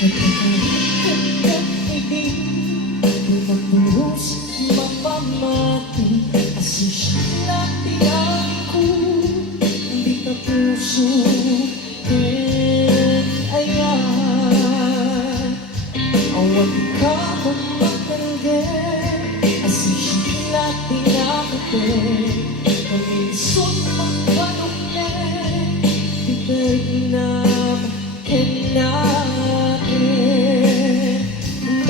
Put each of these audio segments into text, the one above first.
Nagkakaibig, magpulos, mapamati, asisya't ko, hindi ka puso, ayan. Awag ka mamatanggan, asisya't kaminsot magpanuklan, ibig na natin.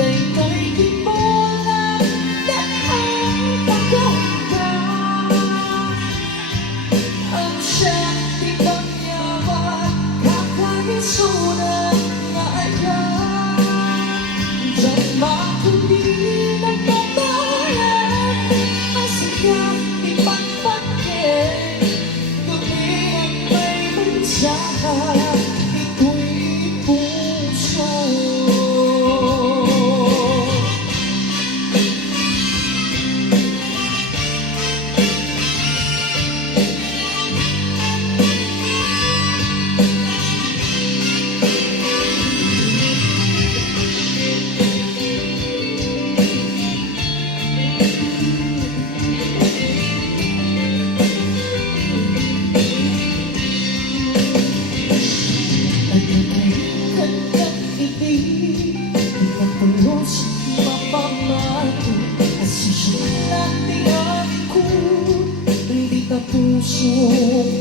Dahil di mo lang dahil pagkakita, ang siyang di pagyaman, kakagisunan na ayan. Diyan makundi ng patayan, masikap di pagpagkin, gabi ang may mensahan. Puso